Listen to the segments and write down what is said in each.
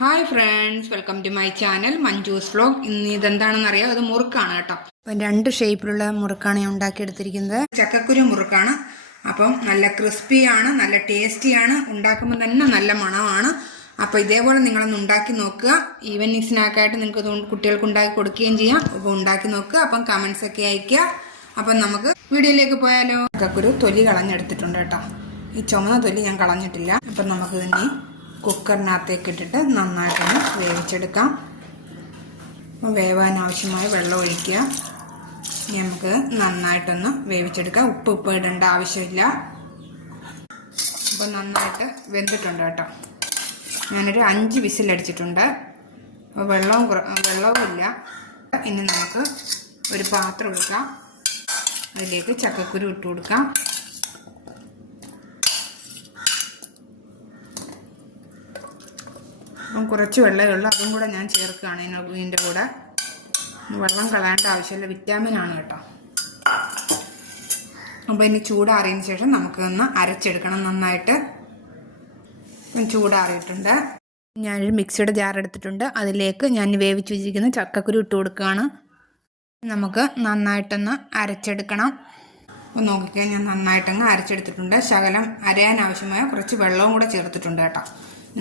Hi friends, welcome to my channel Manju's vlog. ഇന്ന് ഇതെന്താണെന്ന് അറിയാം, അത് മുറുക്കാണ് കേട്ടോ. അപ്പം 2 ഷേപ്പിലുള്ള മുറുക്കാണ് ഞാൻ ഉണ്ടാക്കിയെടുത്തിരിക്കുന്നത്. ചക്കക്കുരു മുറുക്കാണ്. അപ്പം നല്ല ക്രിസ്പിയാണ്, നല്ല ടേസ്റ്റിയാണ്, ഉണ്ടാക്കുമ്പോൾ തന്നെ നല്ല മണമാണ്. അപ്പോൾ ഇതേപോലെ നിങ്ങളൊന്ന് ഉണ്ടാക്കി നോക്കുക. ഈവനിങ് സ്നാക്കായിട്ട് നിങ്ങൾക്ക് കുട്ടികൾക്ക് ഉണ്ടാക്കി കൊടുക്കുകയും ചെയ്യാം. അപ്പോൾ ഉണ്ടാക്കി നോക്കുക. അപ്പം കമൻസ് ഒക്കെ അയയ്ക്കുക. അപ്പം നമുക്ക് വീഡിയോയിലേക്ക് പോയാലോ. ചക്കക്കുരു തൊലി കളഞ്ഞെടുത്തിട്ടുണ്ട് കേട്ടോ. ഈ ചുമന്ന തൊലി ഞാൻ കളഞ്ഞിട്ടില്ല. അപ്പം നമുക്ക് ഇതിനെ കുക്കറിനകത്തേക്ക് ഇട്ടിട്ട് നന്നായിട്ടൊന്ന് വേവിച്ചെടുക്കാം. അപ്പോൾ വേവാൻ ആവശ്യമായ വെള്ളം ഒഴിക്കുക. നമുക്ക് നന്നായിട്ടൊന്ന് വേവിച്ചെടുക്കാം. ഉപ്പ് ഇടേണ്ട ആവശ്യമില്ല. അപ്പോൾ നന്നായിട്ട് വെന്തിട്ടുണ്ട് കേട്ടോ. ഞാനൊരു 5 വിസിലടിച്ചിട്ടുണ്ട്. അപ്പോൾ വെള്ളവും ഇല്ല. ഇനി നമുക്ക് ഒരു പാത്രം എടുക്കാം. അതിലേക്ക് ചക്കക്കുരു ഇട്ട് കൊടുക്കാം. അപ്പം കുറച്ച് വെള്ളമേ ഉള്ളൂ, അതും കൂടെ ഞാൻ ചേർക്കുകയാണ് ഇതിൻ്റെ കൂടെ. വെള്ളം കളയേണ്ട ആവശ്യമില്ല, വിറ്റാമിനാണ് കേട്ടോ. അപ്പോൾ ഇനി ചൂടാറിയതിന് ശേഷം നമുക്കൊന്ന് അരച്ചെടുക്കണം നന്നായിട്ട്. ചൂടാറിയിട്ടുണ്ട്. ഞാനൊരു മിക്സിയുടെ ജാർ എടുത്തിട്ടുണ്ട്. അതിലേക്ക് ഞാൻ വേവിച്ച് വെച്ചിരിക്കുന്ന ചക്കക്കുരു ഇട്ട് കൊടുക്കുകയാണ്. നമുക്ക് നന്നായിട്ടൊന്ന് അരച്ചെടുക്കണം. അപ്പോൾ നോക്കിക്കാൻ ഞാൻ നന്നായിട്ടങ്ങ് അരച്ചെടുത്തിട്ടുണ്ട്. ശകലം അരയാൻ ആവശ്യമായ കുറച്ച് വെള്ളവും കൂടെ ചേർത്തിട്ടുണ്ട് കേട്ടോ.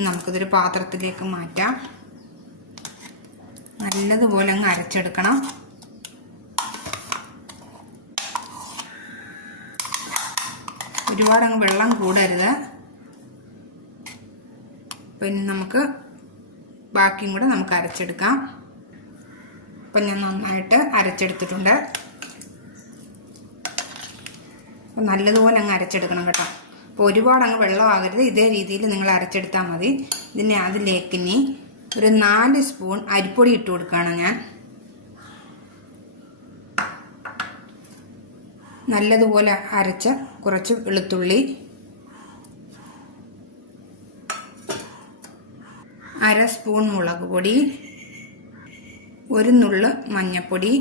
നമുക്കിതൊരു പാത്രത്തിലേക്ക് മാറ്റാം. നല്ലതുപോലെ അങ്ങ് അരച്ചെടുക്കണം. ഒരുപാട് അങ്ങ് വെള്ളം കൂടരുത്. പിന്നെ നമുക്ക് ബാക്കിയും കൂടെ നമുക്ക് അരച്ചെടുക്കാം. അപ്പം ഞാൻ നന്നായിട്ട് അരച്ചെടുത്തിട്ടുണ്ട്. അപ്പം നല്ലതുപോലെ അങ്ങ് അരച്ചെടുക്കണം കേട്ടോ. അപ്പോൾ ഒരുപാട് അങ്ങ് വെള്ളമാകരുത്. ഇതേ രീതിയിൽ നിങ്ങൾ അരച്ചെടുത്താൽ മതി. അതിലേക്ക് ഇനി ഒരു 4 സ്പൂൺ അരിപ്പൊടി ഇട്ട് കൊടുക്കുകയാണ് ഞാൻ. നല്ലതുപോലെ അരച്ച കുറച്ച് വെളുത്തുള്ളി, 1/2 സ്പൂൺ മുളക് പൊടി, 1 നുള്ള് മഞ്ഞൾപ്പൊടി,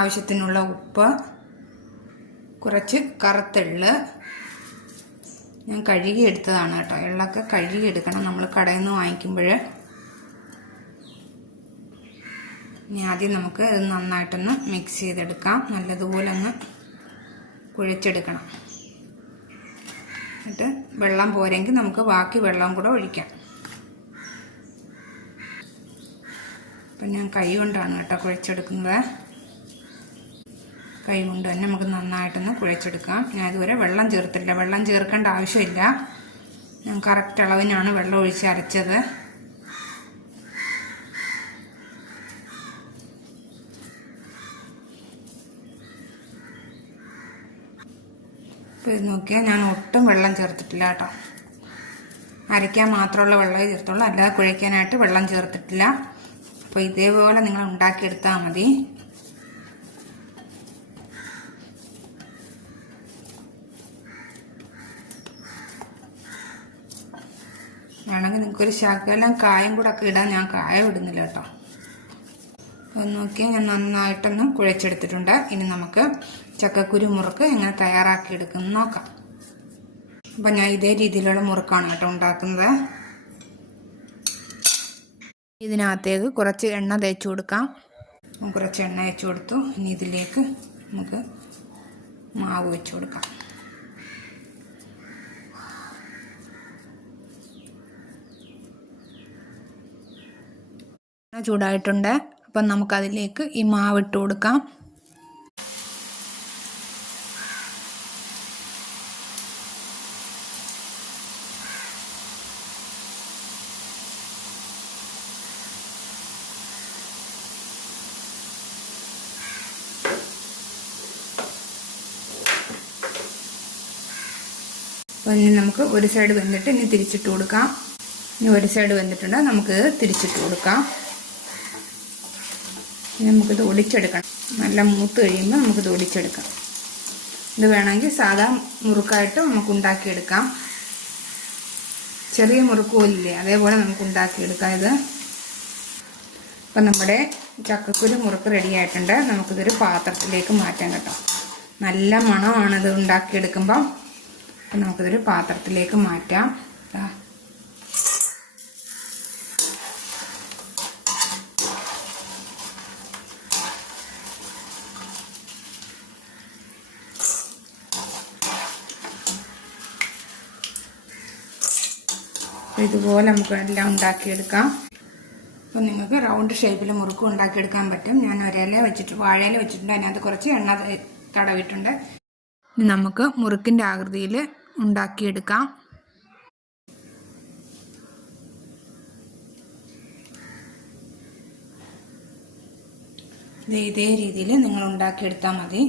ആവശ്യത്തിനുള്ള ഉപ്പ്, കുറച്ച് കറുത്തെള്ള്. ഞാൻ കഴുകി എടുത്തതാണ് കേട്ടോ. എള്ളൊക്കെ കഴുകി എടുക്കണം നമ്മൾ കടയിൽ നിന്ന് വാങ്ങിക്കുമ്പോൾ. ഇനി ആദ്യം നമുക്ക് ഇത് നന്നായിട്ടൊന്ന് മിക്സ് ചെയ്തെടുക്കാം. നല്ലതുപോലെ ഒന്ന് കുഴച്ചെടുക്കണം. എന്നിട്ട് വെള്ളം പോരെങ്കിൽ നമുക്ക് ബാക്കി വെള്ളം കൂടെ ഒഴിക്കാം. അപ്പം ഞാൻ കൈ കൊണ്ടാണ് കേട്ടോ കുഴച്ചെടുക്കുന്നത്. കൈ കൊണ്ട് തന്നെ നമുക്ക് നന്നായിട്ടൊന്ന് കുഴച്ചെടുക്കാം. ഞാൻ ഇതുവരെ വെള്ളം ചേർത്തില്ല. വെള്ളം ചേർക്കേണ്ട ആവശ്യമില്ല. ഞാൻ കറക്റ്റ് അളവിനാണ് വെള്ളം ഒഴിച്ച് അരച്ചത്. ഇപ്പോൾ ഇത് നോക്കിയാൽ ഞാൻ ഒട്ടും വെള്ളം ചേർത്തിട്ടില്ല കേട്ടോ. അരയ്ക്കാൻ മാത്രമുള്ള വെള്ളമേ ചേർത്തുള്ളൂ, അല്ലാതെ കുഴയ്ക്കാനായിട്ട് വെള്ളം ചേർത്തിട്ടില്ല. അപ്പോൾ ഇതേപോലെ നിങ്ങൾ ഉണ്ടാക്കിയെടുത്താൽ മതി. വേണമെങ്കിൽ നിങ്ങൾക്കൊരു ശകലം കായം കൂടെ ഒക്കെ ഇടാൻ. ഞാൻ കായം ഇടുന്നില്ല കേട്ടോ. അപ്പോൾ നോക്കിയാൽ ഞാൻ നന്നായിട്ടൊന്ന് കുഴച്ചെടുത്തിട്ടുണ്ട്. ഇനി നമുക്ക് ചക്കക്കുരു മുറുക്ക് എങ്ങനെ തയ്യാറാക്കിയെടുക്കുന്നു നോക്കാം. അപ്പം ഞാൻ ഇതേ രീതിയിലുള്ള മുറുക്കാണ് കേട്ടോ ഉണ്ടാക്കുന്നത്. ഇതിനകത്തേക്ക് കുറച്ച് എണ്ണ തേച്ച് കൊടുക്കാം. കുറച്ച് എണ്ണ വെച്ച് കൊടുത്തു. ഇനി ഇതിലേക്ക് നമുക്ക് മാവ് വെച്ച് കൊടുക്കാം. ചൂടായിട്ടുണ്ട്. അപ്പം നമുക്കതിലേക്ക് ഈ മാവ് ഇട്ട് കൊടുക്കാം. അപ്പോൾ ഇനി നമുക്ക് ഒരു സൈഡ് വെന്തിട്ട് ഇനി തിരിച്ചിട്ട് കൊടുക്കാം. ഇനി ഒരു സൈഡ് വെന്തിട്ടുണ്ട്, നമുക്ക് തിരിച്ചിട്ട് കൊടുക്കാം. നമുക്കിത് ഒടിച്ചെടുക്കണം. നല്ല മൂത്ത് കഴിയുമ്പോൾ നമുക്കിത് ഒടിച്ചെടുക്കാം. ഇത് വേണമെങ്കിൽ സാധാ മുറുക്കായിട്ട് നമുക്ക് ഉണ്ടാക്കിയെടുക്കാം. ചെറിയ മുറുക്ക് പോലില്ലേ, അതേപോലെ നമുക്ക് ഉണ്ടാക്കിയെടുക്കാം ഇത്. അപ്പം നമ്മുടെ ചക്കക്കുരു മുറുക്ക് റെഡി ആയിട്ടുണ്ട്. നമുക്കിതൊരു പാത്രത്തിലേക്ക് മാറ്റാം കേട്ടോ. നല്ല മണമാണിത് ഉണ്ടാക്കിയെടുക്കുമ്പം. അപ്പം നമുക്കിതൊരു പാത്രത്തിലേക്ക് മാറ്റാം. ഇതുപോലെ നമുക്ക് എല്ലാം ഉണ്ടാക്കിയെടുക്കാം. അപ്പം നിങ്ങൾക്ക് റൗണ്ട് ഷേപ്പിൽ മുറുക്കും ഉണ്ടാക്കിയെടുക്കാൻ പറ്റും. ഞാൻ ഒരയില വെച്ചിട്ട് വാഴയില വെച്ചിട്ടുണ്ട്, അതിനകത്ത് കുറച്ച് എണ്ണ തടവിട്ടുണ്ട്. ഇനി നമുക്ക് മുറുക്കിൻ്റെ ആകൃതിയിൽ ഉണ്ടാക്കിയെടുക്കാം. ഇതേ രീതിയിൽ നിങ്ങൾ ഉണ്ടാക്കിയെടുത്താൽ മതി.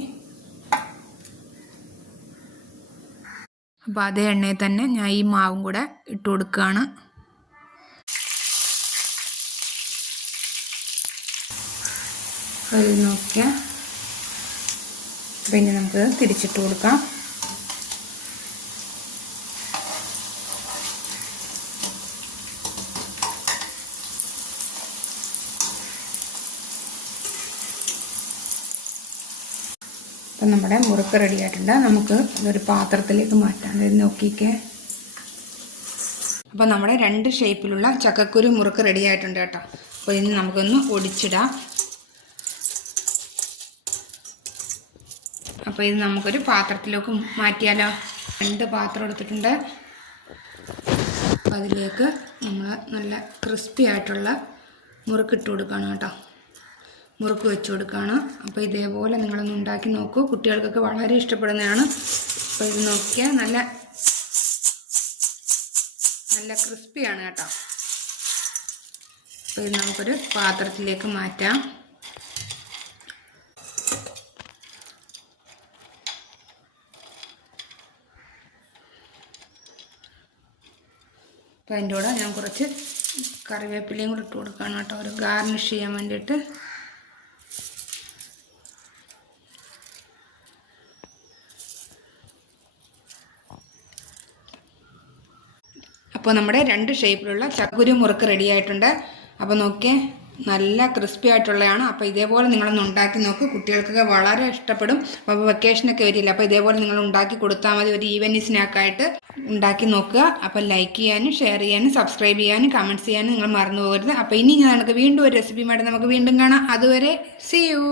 അപ്പോൾ അതേ എണ്ണയിൽ തന്നെ ഞാൻ ഈ മാവും കൂടെ ഇട്ട് കൊടുക്കുകയാണ്. അത് നോക്കിയാൽ പിന്നെ നമുക്ക് തിരിച്ചിട്ട് കൊടുക്കാം. അപ്പം നമ്മുടെ മുറുക്ക് റെഡി ആയിട്ടുണ്ട്. നമുക്ക് ഇതൊരു പാത്രത്തിലേക്ക് മാറ്റാം. ഇത് നോക്കിക്കേ. അപ്പോൾ നമ്മുടെ 2 ഷേപ്പിലുള്ള ചക്കക്കുരു മുറുക്ക് റെഡി ആയിട്ടുണ്ട് കേട്ടോ. അപ്പോൾ ഇനി നമുക്കൊന്ന് ഒടിച്ചിടാം. അപ്പോൾ ഇത് നമുക്കൊരു പാത്രത്തിലേക്ക് മാറ്റിയാലോ. 2 പാത്രം എടുത്തിട്ടുണ്ട്. അപ്പോൾ അതിലേക്ക് നമ്മൾ നല്ല ക്രിസ്പി ആയിട്ടുള്ള മുറുക്കിട്ട് കൊടുക്കണം കേട്ടോ. മുറുക്ക് വെച്ച് കൊടുക്കുകയാണ്. അപ്പോൾ ഇതേപോലെ നിങ്ങളൊന്ന് ഉണ്ടാക്കി നോക്കൂ. കുട്ടികൾക്കൊക്കെ വളരെ ഇഷ്ടപ്പെടുന്നതാണ്. അപ്പോൾ ഇത് നോക്കിയാൽ നല്ല ക്രിസ്പിയാണ് കേട്ടോ. അപ്പോൾ ഇത് നമുക്കൊരു പാത്രത്തിലേക്ക് മാറ്റാം. അപ്പോൾ അതിൻ്റെ കൂടെ ഞാൻ കുറച്ച് കറിവേപ്പിലയും കൂടെ ഇട്ട് കൊടുക്കുകയാണ് കേട്ടോ, ഒരു ഗാർണിഷ് ചെയ്യാൻ വേണ്ടിയിട്ട്. അപ്പോൾ നമ്മുടെ 2 ഷേപ്പിലുള്ള ചക്കക്കുരു മുറുക്ക് റെഡി ആയിട്ടുണ്ട്. അപ്പോൾ നോക്കിയേ, നല്ല ക്രിസ്പി ആയിട്ടുള്ളതാണ്. അപ്പോൾ ഇതേപോലെ നിങ്ങളൊന്ന് ഉണ്ടാക്കി നോക്കൂ. കുട്ടികൾക്കൊക്കെ വളരെ ഇഷ്ടപ്പെടും. അപ്പോൾ വെക്കേഷനൊക്കെ വരില്ല, അപ്പോൾ ഇതേപോലെ നിങ്ങൾ ഉണ്ടാക്കി കൊടുത്താൽ മതി. ഒരു ഈവനിങ് സ്നാക്കായിട്ട് ഉണ്ടാക്കി നോക്കുക. അപ്പോൾ ലൈക്ക് ചെയ്യാനും ഷെയർ ചെയ്യാനും സബ്സ്ക്രൈബ് ചെയ്യാനും കമൻറ്റ്സ് ചെയ്യാനും നിങ്ങൾ മറന്നു പോകരുത്. അപ്പോൾ ഇനി നമുക്ക് വീണ്ടും ഒരു റെസിപ്പിയുമായിട്ട് നമുക്ക് വീണ്ടും കാണാം. അതുവരെ see you.